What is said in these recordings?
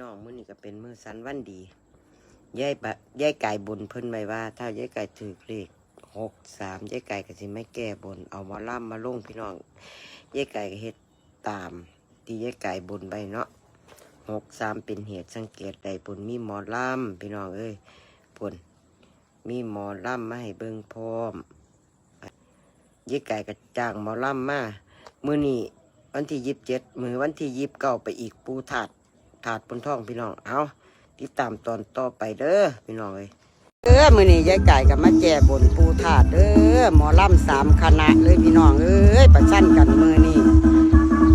น้องมื้อนี้ก็เป็นมื้อสันวันดียายบะยายไก่บนเพิ่นไว้ว่า ถ้ายายไก่ถือเลขหกสามยายไก่ก็สิไม่แก้บน เอาหมาล่ำมาลงพี่น้องยายไก่ก็เฮ็ดตามที่ยายไก่บนไปเนาะหกสามเป็นเหตุสังเกตใดบนมีหมอล่ำพี่น้องเอ้ยบนมีหมอล่ำมาให้เบิ่งพร้อมยายไก่ก็จ้างหมอล่ำมามื้อนี้วันที่ยี่สิบเจ็ดมือวันที่ยี่สิบเก้าไปอีกปูถาด ถาดบนท้องพี่น้อง เอาติดตามตอนต่อไปเด้อพี่น้องเอ้ยเออมือนี้ยายไก่กับมาแจ่บนปูถาดเด้อหมอล่ำสามคณะเลยพี่น้องเอ้ยประชันกันมือนี้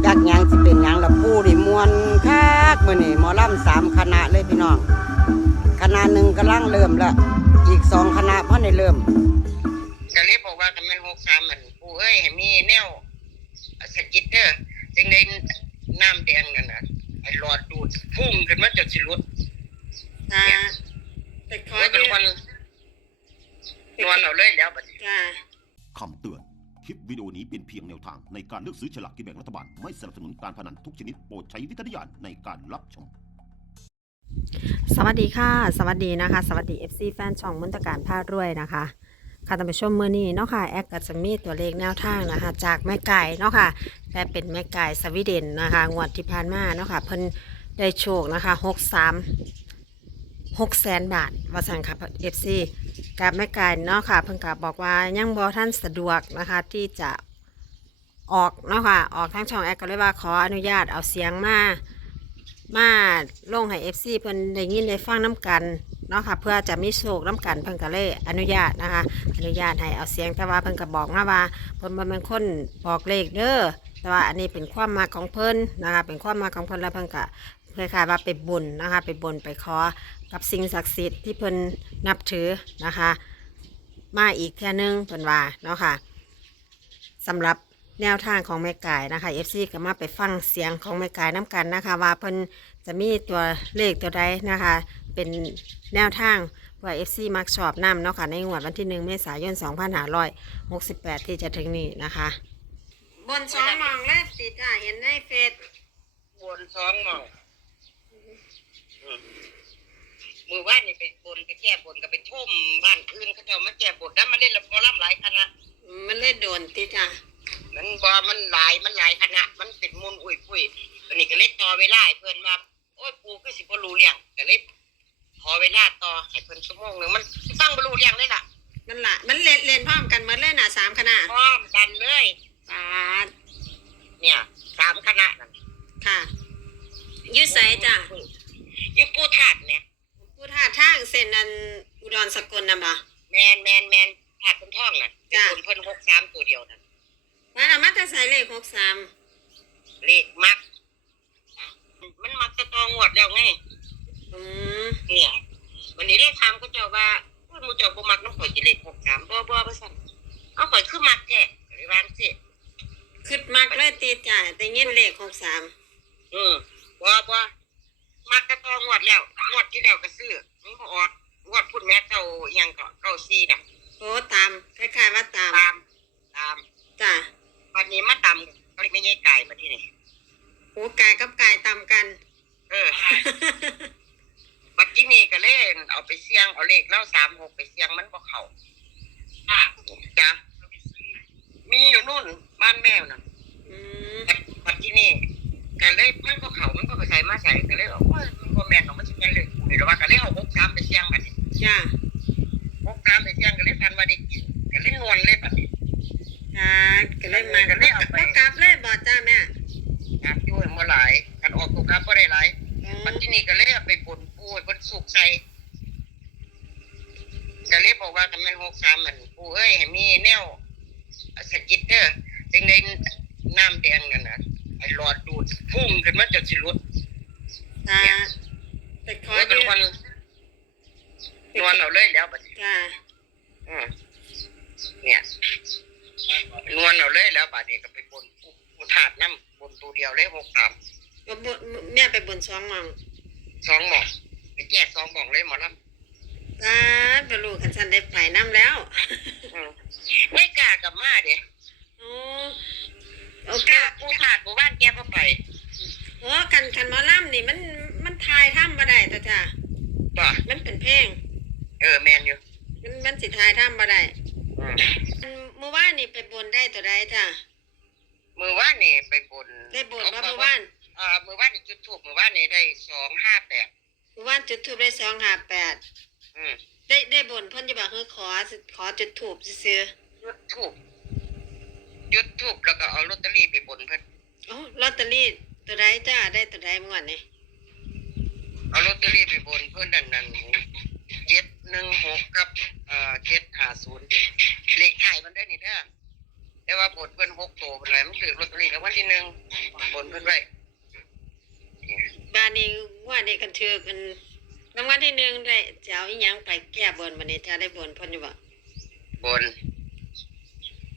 จักยังสิเป็นยังละปูนี่มวนคักมือนี้หมอล่ำสามคณะเลยพี่น้องคณะหนึ่งกำลังเริ่มละอีกสองคณะเพ่อในเริ่มก็เลยบอกว่าถ้ามันหกสามมันกูเอ้ยมีแนวสกิตเตอร์จึงได้น้ำแดงนั่นนะ ไอ้หลอดดูดพุ่งขึ้นมาจนสิรุดจ้าแต่ขอแล้วก็เยนวอะนนวลเอาเลยแล้วบัดนี้จ้าคำเตือน คลิปวิดีโอนี้เป็นเพียงแนวทางในการเลือกซื้อฉลากกินแบ่งรัฐบาล ไม่สนับสนุนการพนันทุกชนิดโปรดใช้วิจารณญาณในการรับชม สวัสดีค่ะ สวัสดีนะคะ สวัสดี FC แฟนช่องมุนตการพาดรวยนะคะ ค่ะท่านผู้ชมมือนี้เนาะค่ะแอคกัจะมีตัวเลขแนวทางนะคะจากแม่ไก่เนาะค่ะและเป็นแม่ไก่สวีเดนนะคะงวดที่ผ่านมาเนาะค่ะเพิ่นได้โชคนะคะหกสามหกแสนบาทว่าสั่งค่ะ FC กับแม่ไก่เนาะค่ะเพิ่นกับบอกว่ายังบอท่านสะดวกนะคะที่จะออกเนาะค่ะออกทางช่องแอคก็เลยว่าขออนุญาตเอาเสียงมามาลงให้ FC เพิ่นได้ยินได้ฟังน้ำกัน นาะค่ะเพื่อจะมีโชคน้ำกันเพิ่นก็เลยอนุญาตนะคะ อนุญาตให้เอาเสียงแต่ว่าเพิ่นก็บอกมาว่าเพิ่นบ่แม่นคนบอกเลขเด้อแต่ว่าอันนี้เป็นความมาของเพิ่นนะคะ เป็นความมาของเพิ่นแล้วเพิ่นก็เคยคล้ายว่าไปบุญนะคะ ไปบุญไปขอกับสิ่งศักดิ์สิทธิ์ที่เพิ่นนับถือนะคะ มาอีกแค่นึงเพิ่นว่าเนาะค่ะสำหรับแนวทางของแม่กายนะคะ FC ก็มาไปฟังเสียงของแม่กายน้ำกันนะคะ ว่าเพิ่น จะมีตัวเลขตัวใดนะคะ เป็นแนวทางว่า FC มักชอบนำเนาะค่ะ ในงวดวันที่1เมษายน2568 ที่จะถึงนี้นะคะ บนสองมองแล้วสิจ้าเห็นในเฟซบนสองหมองมือว่านนี่ไปบนไปแก้บนก็ไปทุ่มบ้านอื่นเขาเจะมาแก้บนแล้วมาเล่นละครล่ำหลายคณะ มันเลยโดนติจ้ามันบอมันหลายมันหลายคณะ มันเป็นมุนอุ้ยปุ้ยตอนนี้ก็เล่นต่อเวลาให้เพื่อนมา โอ้ยปูก็สิบ่รู้เรื่องก็เล่นขอเวลาต่อให้เพื่อนชั่วโมงหนึ่งมันฟังบ่รู้เรื่องเลยล่ะมันละมันเล่นเล่นพร้อมกันหมดเลยน่ะสามคณะพร้อมกันเลย ปาดเนี่ยสามคณะนั่นค่ะอยืดใสจ้าอยุปูถาดเนี่ยผู้ท่าทางเส้นอันอุดรสกลน่ะบ่ แมนแมนแมนถาดคนท่องน่ะจ้ะ คนเพิ่นหกสามตัวเดียวน่ะมันเอามาแต่ใส่เลขหกสามเลขมัก มันมักจะตองวดแล้วไง อืม เนี่ย วันนี้ได้ถาม เขาเจ้าว่าว่าหมูเจ้าบ่มักน้ำข่อยจิเลขหกสามบ่บ่บ่สั่นเอาข่อยคือมักแท้ก็เลยวาจั่งสิขึ้นมากเลยตีจ้าแต่ยินเลขหกสามอืมบ่บ่มักจะตองวดแล้วงวดที่แล้วก็ซื้อมันบ่ออกงวดพุ่นแม่เจ้าอิหยังก็เก้าซี่น่ะโอ้ตามคล้ายๆว่าตามตามตามจ้าวันนี้มาตำก็เลยไม่ใช่ไก่มาที่นี่โอ้กายกับกายตามกัน เออบัดที่นี่ก็ เล่นเอาไปเสี่ยงเอาเลขเล่าสามหกไปเสี่ยงมันบ่เข้าจ้ะมีอยู่นู่นบ้านแมวน่ะอืมบัดบัดที่นี่ก็เลยมันก็เข้ามันก็ไปใส่มาใส่ก็เลยบอกว่ามันบ่แม่นหรอกมันสิแม่นเลยกูนี่หรอกว่าก็เลยเอาหกสามไปเสี่ยงบัดนี้จ้าหกสามไปเสี่ยงก็เลยทันว่าได้กินก็เลยนวลเลยบัดนี้ค่ะก็เลยมาก็เลยเอาไป บ่กลับเลยบ่จ้าแม่ ครับช่วยมาหลายกันออกตัวครับบ่ได้หลาย อืม มันที่นี่ก็เลยเอาไปบนปูบนสุกใส่ก็เลยบอกว่าทำไมหกสามมันปูเอ้ยให้มีแนวสกิตเตอร์จึงได้น้ำแดงนั่นน่ะไอ้หลอดดูดพุ่งขึ้นมาจนสิรุด จ้าแต่ขอแล้วก็เยนวลอะนวลเอาเลยแล้วบัดนี้จ้าอืมเนี่ย นวลเอาเลยแล้วบัดนี้ก็ไปบนปูถาดน้ำบนตัวเดียวเลยหกสามบ่บ่แม่ไปบนสองหมองสองหมองไปแจกสองหมองเลยหมอลำ จ้าบรรลุขันสันได้ไปน้ำแล้ว อืมไม่กล้ากับมาเด้ โอ้โอ้ กล้ากะ ผู้ขาดหมู่บ้านแกบ่ไป โอ้กันคันหมอลำนี่มันมันทายท จ้ะ จ้ะ มันเป็นเพลงเออแมนอยู่มันมันสิทายทำบ่ได้อืมอันเมื่อวานนี่ไปบนได้ตัวใดจ้ะมือว่านนี่ไปบนได้บนว่าเมื่อวานอ่ามือว่านนี่จุดถูกมือว่านนี่ได้สองห้าแปดเมื่อวานจุดทูบได้สองห้าแปดอืมได้ได้บนเพิ่นจะบอกคือขอขอจุดทูบซื้อจุดถูกจุดถูกแล้วก็เอาลอตเตอรี่ไปบนเพิ่นๆโอ้ลอตเตอรี่ตัวใดจ้าได้ตัวใดเมื่อวานนี่ เอาลอตเตอรี่ไปบนเพิ่นนั่นนั่นเจ็ดหนึ่งหกกับเอ่อเจ็ดห้าศูนย์เลขท้ายมันได้นี่เด้อแต่ว่าบนเพิ่นหกตัวเป็นไรมันคือลอตเตอรี่รางวัลที่หนึ่งบนเพิ่นไว้บ้านนี้ว่านี่กันถือกันรางวัลที่หนึ่งได้จะเอาอีหยังไปแก้บนวันนี้จะได้บนเพิ่นอยู่บ่บน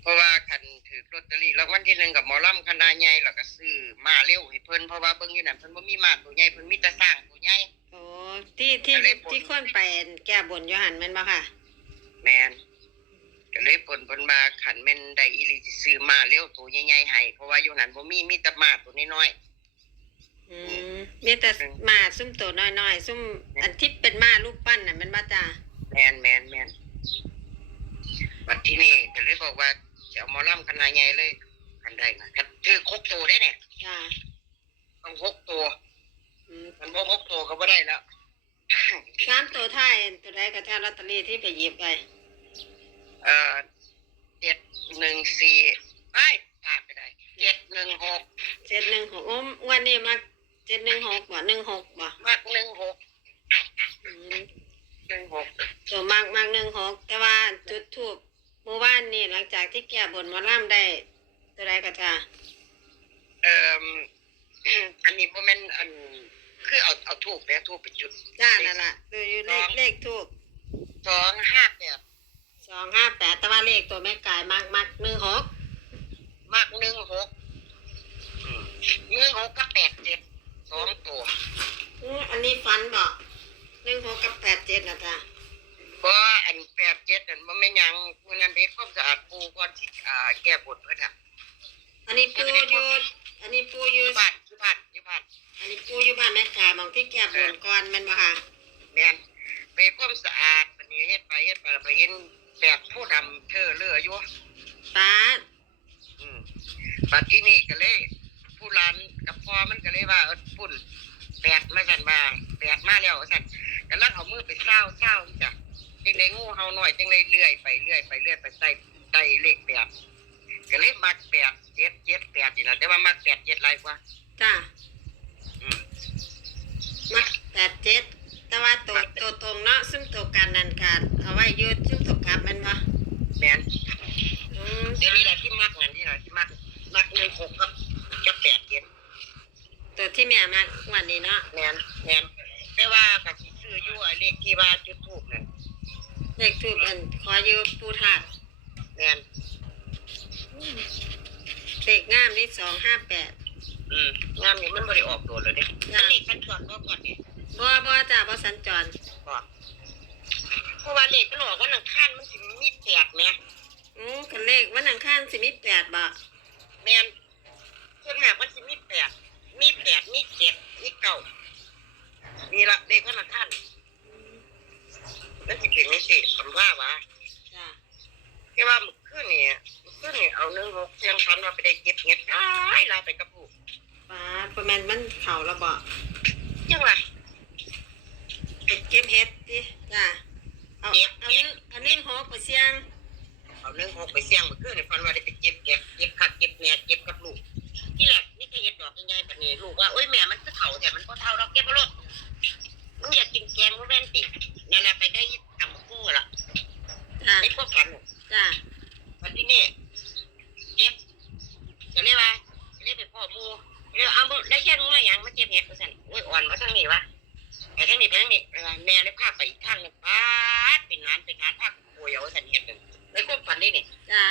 เพราะว่าคัน ถือลอตเตอรี่รางวัลที่หนึ่งกับหมอลำคณะใหญ่แล้วก็ซื้อมาเร็วให้เพิ่นเพราะว่าเบิ่งอยู่นั่นเพิ่นบ่มีมาตัวใหญ่เพิ่นมีแต่สร้างตัวใหญ่ โอ้ที่ที่จะได้บนที่คนไปแก้บนอยู่หันแม่นบ่ค่ะ แม่นก็เลยเพิ่นเพิ่นมาขันแม่นได้อีหลีสิซื้อมาเร็วตัวใหญ่ๆให้เพราะว่าอยู่นั่นบ่มีมีแต่มาตัวน้อยอืมมีแต่มาซุ่มตัวน้อยๆซุ่มอันที่เป็นมารูปปั้นน่ะแม่นบ่จ้าๆแม่นแม่นแม่นบัดที่นี่ก็เลยบอกว่า จะเอาหมอลำคณะใหญ่เลยคันได้นะคันถือครบตัวได้เนี่ยจ้าต้องหกตัวอืมมันบ่หกตัวก็บ่ได้แล้ว สามตัวท้ายตัวใดก็แท้ลอตเตอรี่ที่ไปหยิบไปเอ่อเจ็ดหนึ่งสี่ไอ้ยผ่านไปได้เจ็ดหนึ่งหกเจ็ดหนึ่งหกโอ้งวันนี้มาเจ็ดหนึ่งหกบ่หนึ่งหกบ่มากหนึ่งหกอืมหนึ่งหกตัวมากมากหนึ่งหกแต่ว่าจุดทูบ เมื่อวานนี่หลังจากที่แก้บนหมาล่ำได้ตัวใดก็จ้าเอ่ออันนี้บ่แม่นอัน คือเอาเอาถูกแล้วถูกไปจุดจ้านั่นล่ะดูอยู่เลขเลขทูบสองห้าแปดสองห้าแปดแต่ว่าเลขตัวแม่กายมากมากหนึ่งหกมากหนึ่งหกอืมหนึ่งหกก็แปดเจ็ดสองตัวอืมอันนี้ฟันบอกหนึ่งหกกับแปดเจ็ดนะจ้า เพราะว่าอันแปดเจ็ดนั่นมันไม่นหยังมื้อนั้นไปความสะอาดปูก่อนสิอ่าแก้บนเพิ่นน่ะอันนี้ปูอยู่อันนี้ปูออยู่ยู่บ้านอยู่บ้านอยู่บ้านอันนี้ปูอยู่บ้านแม่กายมองที่แก้บนก่อนแมันบ่ค่ะแม่นไปความสะอาดวันนี้เฮ็ดไปเฮ็ดไปแล้วไปเห็นแบบผู้ดำเธอเลืออยู่ตาอืมบัดที่นี่ก็เลย ผู้ร้านกับพ่อมันก็เลยว่าเออปุ่นแปดมาสั่นมาแปดมาแล้วสั่นก็ลังเอามือไปเศร้าเศร้าจ้ะ จังได้งูเฮาหน่อยจังได้เลื่อยไปเลื่อยไปเลื่อยไปใต้ใต้เลขแปดก็เลยมักแปดเจ็ดเจ็ดแปดนี่แหละแต่ว่ามักแปดเจ็ดหลายกว่าจ้าอืมมักแปดเจ็ดแต่ว่าตัวตัวตรงเนาะซึ่งตัวการนันการเอาไว้อยืดซึ่งตัวกลับแมันบ่แม่นอืมเดี๋ยวนี้แหละที่มักนั่นที่ไหนที่มักมักหนึ่งหกกับกับแปดเจ็ดตัวที่แม่มากวันนี้เนาะแม่นแม่นแต่ว่าก็สิซื้ออยู่ไอ้เลขที่ว่าจุดทูบนั่น เลขทูบอันขออยืมปูถาดแม่นเลขงามนี่สองห้าแปดอืมงามนี่มันบ่ได้ออกโดนเลยเด้จ้ะอันนี้ขั้นตอนก็ก่อนนี่บ่บ่จ้าบ่สัญจรบอกเพราะว่าเลขมันออกวันอังคารมันสิมีแปดแหมอือกันเลขวันอังคารสิมีแปดบ่แม่นส่วนมากมันสิมีแปดมีแปดมีเจ็ดมีเก้านี่ละเลขวันอังคาร มันสิเป็นจังซี่คำว่าว่าจ้าแค่ว่าเมื่อคืนนี่เมื่อคืนนี่เอาหนึ่งหกเสียงฟันว่าไปได้เก็บเห็ดอ้ายลายไปกับผู้ป้าประมาณมันเข่าแล้วบ่จังหวะไปเก็บเห็ดดิจ้าเอาเอานึ่งเอานึ่งหกไปเสียงเอาหนึ่งหกไปเสี่ยงเมื่อคืนนี่ฟันว่าได้ไปเก็บเห็ดเก็บคักเก็บแหน่เก็บกับลูกที่แรกนี่ก็เห็ดดอกใหญ่ๆแบบนี้ลูกว่าโอ้ยแม่มันก็เฒ่าแต่มันก็เฒ่าเราเก็บมาลูก มึงอยากกินแกงก็แม่นตินั่นแหละไปได้ทำกู้ละจ้าไอ้พวกกันจ้าวันที่นี่เก็บจะเรียกว่าจะเรียกไปพ่อหมูเรียกเอาบ่ได้แค่นู้นอย่างมาเก็บเห็ดกูสั่นโอ้ยอ่อนมาทางนี้วะไปทางนี้ไปทางนี้เออแม่เลยพาไปอีกทางหนึงป้าดเป็นงานเป็นงานภาคโวยเอาสันเห็ดหนึ่งเลยควบฝันได้นี่จ้า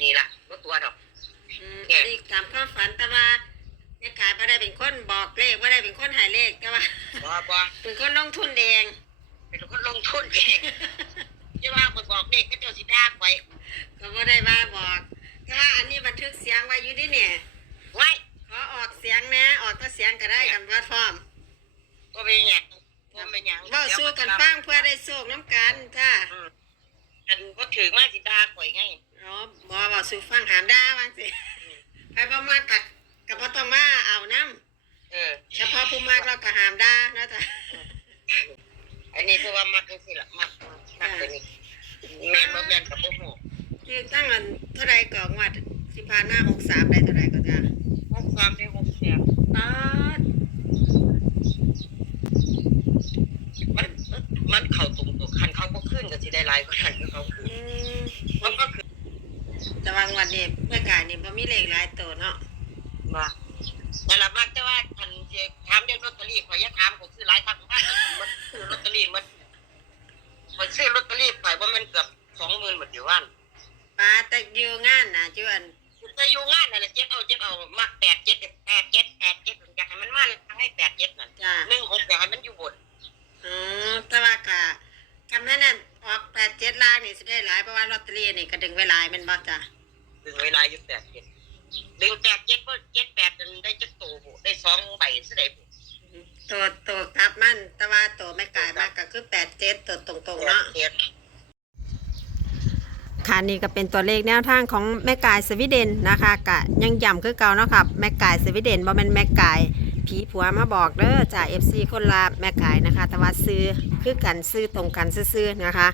นี่ล่ะว่าตัวดอกอืมอันนี้ตามความฝันแต่ว่า แม่กายบ่ได้เป็นคนบอกเลขบ่ได้เป็นคนหายเลขแต่ว่าบ่บ่เป็นคนลงทุนเองเป็นคนลงทุนเองจะว่าคนบอกเด็กก็เจ้าสิดากไว้ก็บ่ได้ว่าบอกแต่ว่าอันนี้บันทึกเสียงไว้อยู่ดิเนี่ยไว้ขอออกเสียงนะออกก็เสียงก็ได้กันว่าพร้อมตก็เป็นหยังบ่เป็นหยังเว้าสู้กันฟังเพื่อได้โชคน้ำกันจ้าอืมอันบ่ถือมาสิด่าข่อยไงอ๋อบ่เว้าสู้ฟังหามด่าว่าสิไปบ่มากกั ก็บ่ต้องมาเอานํเออเฉพาะผู้มากเราก็หามด่านะจ้ะอันนี้คือว่ามักจังซี่ล่ะมักมักตัวนี้แม่นบ่แม่นก็บ่ฮู้คือตั้งเงินเท่าใดก็งวดสิผ่านหน้า63ได้เท่าใดก็จ้าพวกความได้หกเสียงป๊าดมันมันเข้าตรงตัวคันเขาบ่ขึ้นก็สิได้หลายกว่านั้นคือเขาขึ้นอืมมันก็คือแต่ว่างวดนี้เมื่อกายนี่บ่มีเลขหลายตัวเนาะ ว่านั่นล่ะมักแต่ว่าคันสิถามเรื่องลอตเตอรี่ข่อยอย่าถามผมซื้อหลายครั้งมากมันซื้อลอตเตอรี่มันมันซื้อลอตเตอรี่ไปว่ามันเกือบ20,000หมดอยู่วันป้าแต่อยู่งานน่ะจวนจะอยู่งานนั่นแหละเจ็บเอาเจ็บเอามักแปดเจ็ดแปดเจ็ดแปดเจ็ดอยากให้มันมาทั้งให้แปดเจ็ดนั่นจ้าหนึ่งหกอยากให้มันอยู่บนอ๋อแต่ว่าก็คำนั้นน่ะออก87ล้านนี่สิได้หลายเพราะว่าลอตเตอรี่นี่ก็ดึงไว้หลายแมันบ่จ้ะดึงเวลาอยู่แปดเจ็ดดึงแปดเจ็ดเพิ่เจ็ดแปดได้จะโตบุได้สองใบสิได้บุ ตัวตัวกลับมัน แต่ว่าตัวไม่กลายมากก็คือ87ตัวตรงๆเนาะ เจ็ดค่ะนี่ก็เป็นตัวเลขแนวทางของแม่กายสวีเดนนะคะกะยังย้ำคือเก่าเนาะค่ะแม่กายสวีเดนบ่แม่นแม่กายผีผัวมาบอกเด้อจาก FC คนละแม่กายนะคะ แต่ว่าซื้อคือกันซื้อตรงกันซื่อๆนะคะ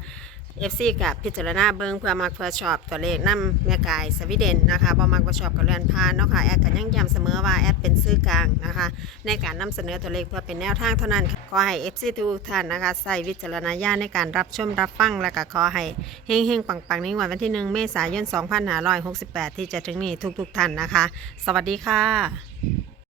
FC กับพิจารณาเบิงเพื่อมักเพื่อชอบตัวเลขนํแม่กายสวีเดนนะคะบ่มักบ่ชอบก็เลื่อนผ่านเนาะค่ะแอดก็ยังย้ำเสมอว่าแอดเป็นซื้อกลางนะคะ ในการนำเสนอตัวเลขเพื่อเป็นแนวทางเท่านั้นค่ะขอให้ FC ทุกท่านนะคะใส่วิจารณญาณในการรับชมรับฟังและก็ขอให้เฮงเฮงปังปังในวดวันที่1เมษายน 2568 ที่จะถึงนี้ทุกๆท่านนะคะ สวัสดีค่ะ